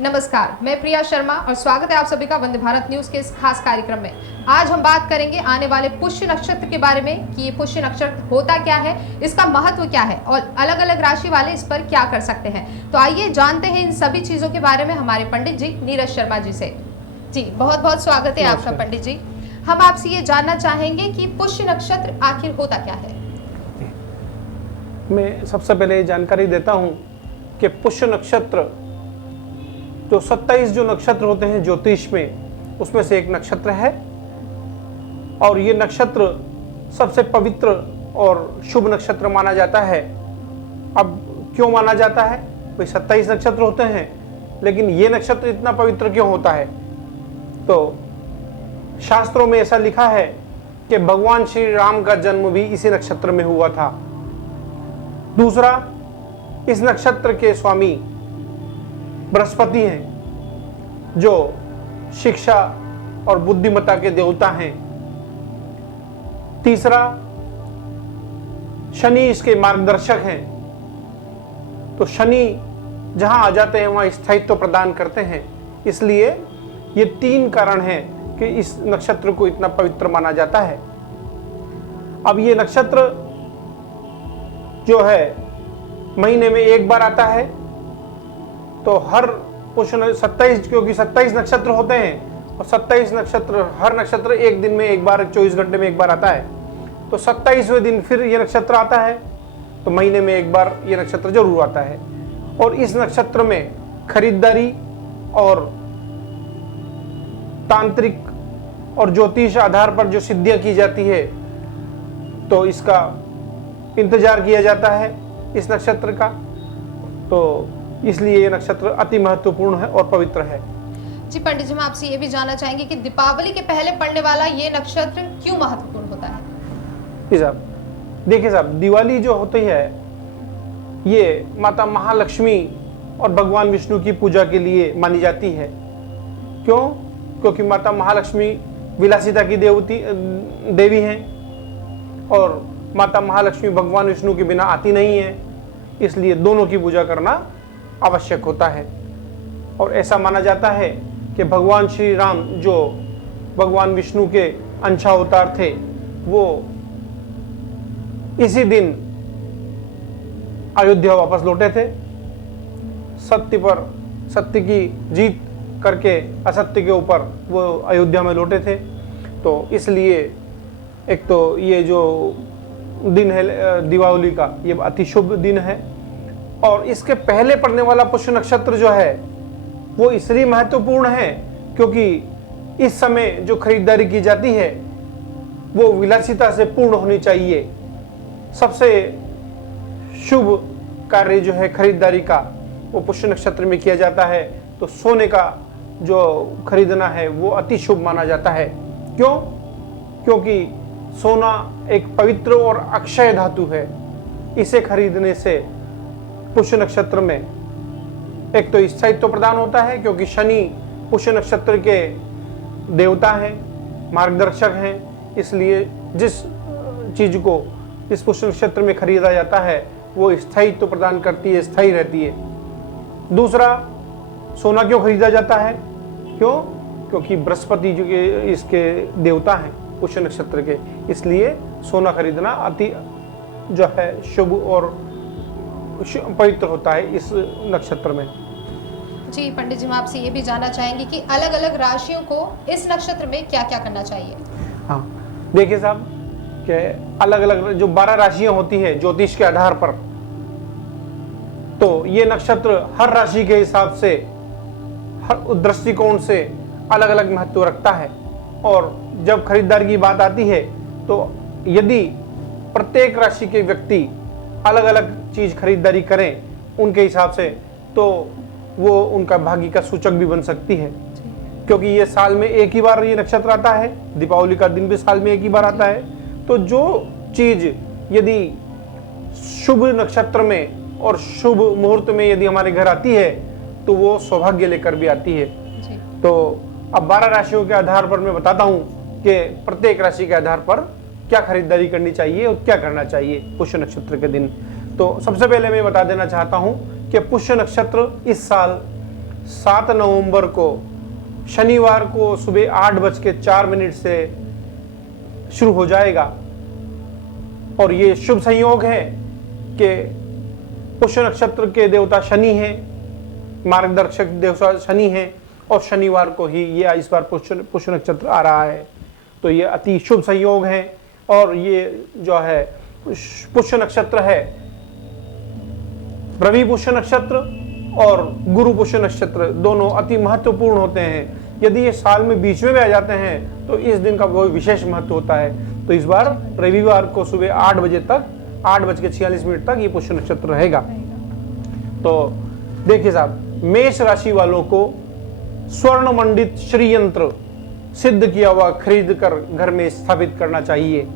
नमस्कार, मैं प्रिया शर्मा और स्वागत है आप सभी का वंदे भारत न्यूज के इस खास कार्यक्रम में। आज हम बात करेंगे आने वाले पुष्य नक्षत्र के बारे में कि ये पुष्य नक्षत्र होता क्या है, इसका महत्व क्या है और अलग अलग राशि वाले इस पर क्या कर सकते हैं। तो आइए जानते हैं इन सभी चीजों के बारे में हमारे पंडित जी नीरज शर्मा जी से। जी बहुत बहुत स्वागत है आपका पंडित जी। हम आपसे ये जानना चाहेंगे कि पुष्य नक्षत्र आखिर होता क्या है। मैं सबसे पहले जानकारी देता हूँ कि पुष्य नक्षत्र जो 27 जो नक्षत्र होते हैं ज्योतिष में, उसमें से एक नक्षत्र है और ये नक्षत्र सबसे पवित्र और शुभ नक्षत्र माना जाता है। अब क्यों माना जाता है? भाई 27 नक्षत्र होते हैं, लेकिन ये नक्षत्र इतना पवित्र क्यों होता है? तो शास्त्रों में ऐसा लिखा है कि भगवान श्री राम का जन्म भी इसी नक्षत्र में हुआ था। दूसरा, इस नक्षत्र के स्वामी बृहस्पति हैं, जो शिक्षा और बुद्धिमत्ता के देवता हैं। तीसरा, शनि इसके मार्गदर्शक हैं। तो शनि जहां आ जाते हैं वहां स्थायित्व प्रदान करते हैं। इसलिए ये 3 कारण हैं कि इस नक्षत्र को इतना पवित्र माना जाता है। अब ये नक्षत्र जो है महीने में एक बार आता है, तो हर पुष्य 27, क्योंकि 27 नक्षत्र होते हैं और 27 नक्षत्र, हर नक्षत्र एक दिन में एक बार, 24 घंटे में एक बार आता है। तो 27वें दिन फिर ये नक्षत्र आता है, तो महीने में एक बार ये नक्षत्र जरूर आता है। और इस नक्षत्र में खरीदारी और तांत्रिक और ज्योतिष आधार पर जो सिद्धियां की जाती है, तो इसका इंतजार किया जाता है इस नक्षत्र का। तो इसलिए ये नक्षत्र अति महत्वपूर्ण है और पवित्र है। जी पंडित जी, हम आपसे ये भी जानना चाहेंगे कि दीपावली के पहले पड़ने वाला ये नक्षत्र क्यों महत्वपूर्ण होता है। जी साहब, देखिए साहब, दिवाली जो होती है ये माता महालक्ष्मी और भगवान विष्णु की पूजा के लिए मानी जाती है। क्यों? क्योंकि माता महालक्ष्मी विलासिता की देवी हैं और माता महालक्ष्मी भगवान विष्णु के बिना आती नहीं है। इसलिए दोनों की पूजा करना आवश्यक होता है। और ऐसा माना जाता है कि भगवान श्री राम जो भगवान विष्णु के अंशावतार थे, वो इसी दिन अयोध्या वापस लौटे थे। सत्य पर सत्य की जीत करके असत्य के ऊपर वो अयोध्या में लौटे थे। तो इसलिए एक तो ये जो दिन है दीपावली का, ये अति शुभ दिन है। और इसके पहले पड़ने वाला पुष्य नक्षत्र जो है वो इसलिए महत्वपूर्ण है क्योंकि इस समय जो खरीदारी की जाती है वो विलासिता से पूर्ण होनी चाहिए। सबसे शुभ कार्य जो है खरीदारी का, वो पुष्य नक्षत्र में किया जाता है। तो सोने का जो खरीदना है वो अति शुभ माना जाता है। क्यों? क्योंकि सोना एक पवित्र और अक्षय धातु है। इसे खरीदने से पुष्य नक्षत्र में एक तो स्थायित्व प्रदान होता है, क्योंकि शनि पुष्य नक्षत्र के देवता हैं, मार्गदर्शक हैं। इसलिए जिस चीज को इस पुष्य नक्षत्र में खरीदा जाता है वो स्थायित्व प्रदान करती है, स्थायी रहती है। दूसरा, सोना क्यों खरीदा जाता है? क्यों? क्योंकि बृहस्पति जो के इसके देवता हैं पुष्य नक्षत्र के, इसलिए सोना खरीदना अति जो है शुभ और पवित्र होता है इस नक्षत्र में। जी पंडित जी, हम आपसे ये भी जानना चाहेंगे कि अलग अलग राशियों को इस नक्षत्र में क्या क्या करना चाहिए। हाँ, देखिए साहब कि अलग अलग जो 12 राशियां होती हैं ज्योतिष के आधार पर, तो ये नक्षत्र हर राशि के हिसाब से, हर दृष्टिकोण से अलग अलग महत्व रखता है। और जब खरीदारी की बात आती है तो यदि प्रत्येक राशि के व्यक्ति अलग अलग चीज खरीदारी करें उनके हिसाब से, तो वो उनका भाग्य का सूचक भी बन सकती है। क्योंकि ये साल में एक ही बार ये नक्षत्र आता है, दीपावली का दिन भी साल में एक ही बार आता है। तो जो चीज यदि शुभ नक्षत्र में और शुभ मुहूर्त में यदि हमारे घर आती है तो वो सौभाग्य लेकर भी आती है। तो अब 12 राशियों के आधार पर मैं बताता हूँ कि प्रत्येक राशि के आधार पर क्या खरीदारी करनी चाहिए और क्या करना चाहिए पुष्य नक्षत्र के दिन। तो सबसे पहले मैं बता देना चाहता हूं कि पुष्य नक्षत्र इस साल 7 नवंबर को शनिवार को सुबह 8:04 से शुरू हो जाएगा। और ये शुभ संयोग है कि पुष्य नक्षत्र के देवता शनि हैं, मार्गदर्शक देवता शनि हैं, और शनिवार को ही ये इस बार पुष्य नक्षत्र आ रहा है। तो ये अति शुभ संयोग है। और ये जो है पुष्य नक्षत्र है, रवि पुष्य नक्षत्र और गुरु पुष्य नक्षत्र दोनों अति महत्वपूर्ण होते हैं। यदि ये साल में बीच में भी आ जाते हैं तो इस दिन का कोई विशेष महत्व होता है। तो इस बार रविवार को सुबह 8 बजे तक 8:46 तक ये पुष्य नक्षत्र रहेगा। तो देखिए साहब, मेष राशि वालों को स्वर्ण मंडित श्री यंत्र सिद्ध किया हुआ खरीद कर घर में स्थापित करना चाहिए।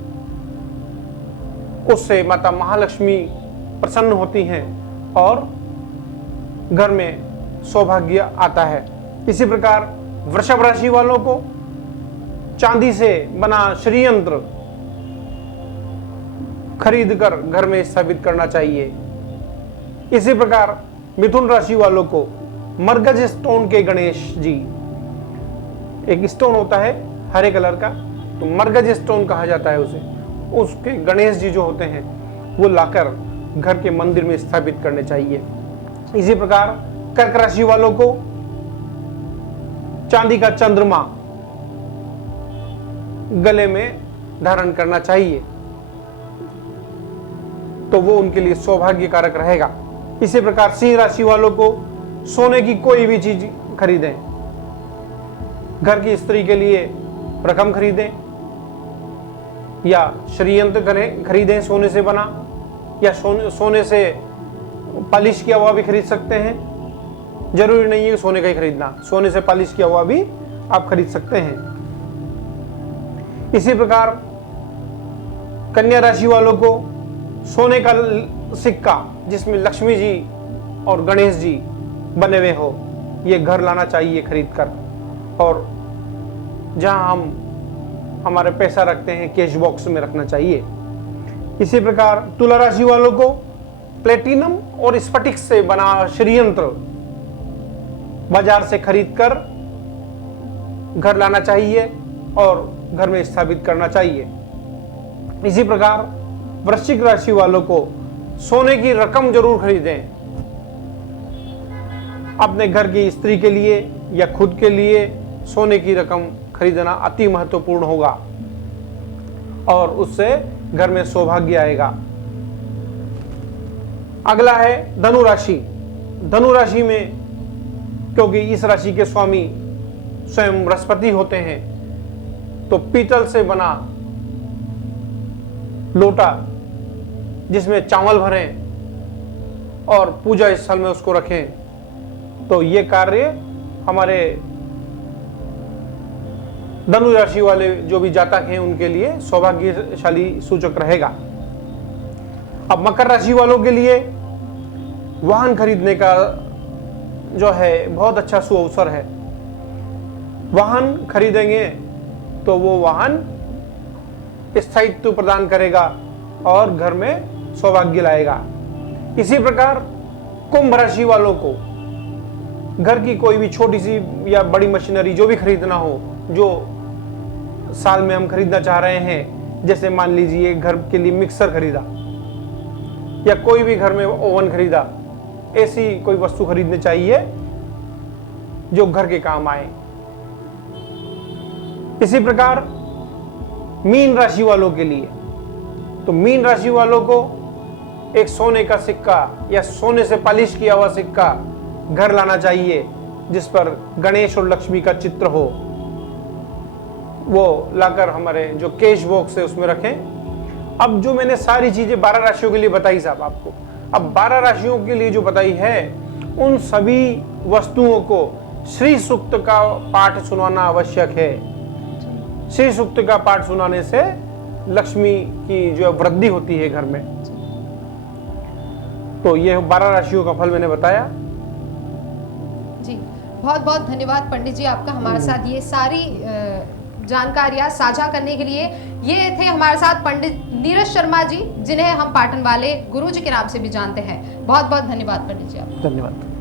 उससे माता महालक्ष्मी प्रसन्न होती हैं और घर में सौभाग्य आता है। इसी प्रकार वृषभ राशि वालों को चांदी से बना श्री यंत्र खरीद कर घर में स्थापित करना चाहिए। इसी प्रकार मिथुन राशि वालों को मरगज स्टोन के गणेश जी, एक स्टोन होता है हरे कलर का, तो मरगज स्टोन कहा जाता है उसे, उसके गणेश जी जो होते हैं वो लाकर घर के मंदिर में स्थापित करने चाहिए। इसी प्रकार कर्क राशि वालों को चांदी का चंद्रमा गले में धारण करना चाहिए, तो वो उनके लिए सौभाग्य कारक रहेगा। इसी प्रकार सिंह राशि वालों को सोने की कोई भी चीज खरीदें, घर की स्त्री के लिए रकम खरीदें या श्रीयंत्र खरीदें सोने से बना, या सोने से पॉलिश किया हुआ भी खरीद सकते हैं। जरूरी नहीं है सोने का ही खरीदना, सोने से पॉलिश किया हुआ भी आप खरीद सकते हैं। इसी प्रकार कन्या राशि वालों को सोने का सिक्का जिसमें लक्ष्मी जी और गणेश जी बने हुए हो, ये घर लाना चाहिए खरीद कर, और जहां हम हमारे पैसा रखते हैं कैश बॉक्स में रखना चाहिए। इसी प्रकार तुला राशि वालों को प्लेटिनम और स्फटिक से बना श्रीयंत्र बाजार से खरीद कर घर लाना चाहिए और घर में स्थापित करना चाहिए। इसी प्रकार वृश्चिक राशि वालों को सोने की रकम जरूर खरीदें, अपने घर की स्त्री के लिए या खुद के लिए सोने की रकम खरीदना अति महत्वपूर्ण होगा और उससे घर में सौभाग्य आएगा। अगला है धनु राशि। धनु राशि में क्योंकि इस राशि के स्वामी स्वयं बृहस्पति होते हैं, तो पीतल से बना लोटा जिसमें चावल भरें और पूजा स्थल में उसको रखें, तो ये कार्य हमारे धनु राशि वाले जो भी जातक हैं उनके लिए सौभाग्यशाली सूचक रहेगा। अब मकर राशि वालों के लिए वाहन खरीदने का जो है बहुत अच्छा शुभ अवसर है। वाहन खरीदेंगे तो वो वाहन स्थायित्व प्रदान करेगा और घर में सौभाग्य लाएगा। इसी प्रकार कुंभ राशि वालों को घर की कोई भी छोटी सी या बड़ी मशीनरी जो भी खरीदना हो, जो साल में हम खरीदना चाह रहे हैं, जैसे मान लीजिए घर के लिए मिक्सर खरीदा या कोई भी घर में ओवन खरीदा, ऐसी कोई वस्तु खरीदनी चाहिए जो घर के काम आए। इसी प्रकार मीन राशि वालों के लिए, तो मीन राशि वालों को एक सोने का सिक्का या सोने से पॉलिश किया हुआ सिक्का घर लाना चाहिए जिस पर गणेश और लक्ष्मी का चित्र हो, वो लाकर हमारे जो कैश बॉक्स है उसमें रखें। अब जो मैंने सारी चीजें 12 राशियों के लिए बताई साहब आपको, अब 12 राशियों के लिए जो बताई है उन सभी वस्तुओं को श्री सूक्त का पाठ सुनाना आवश्यक है। श्री सूक्त का पाठ सुनाने से लक्ष्मी की जो वृद्धि होती है घर में। तो ये 12 राशियों का फल मैंने बताया जी। बहुत बहुत धन्यवाद पंडित जी आपका हमारे साथ ये सारी जानकारियां साझा करने के लिए। ये थे हमारे साथ पंडित नीरज शर्मा जी, जिन्हें हम पाटन वाले गुरु जी के नाम से भी जानते हैं। बहुत बहुत धन्यवाद पंडित जी आपका। धन्यवाद।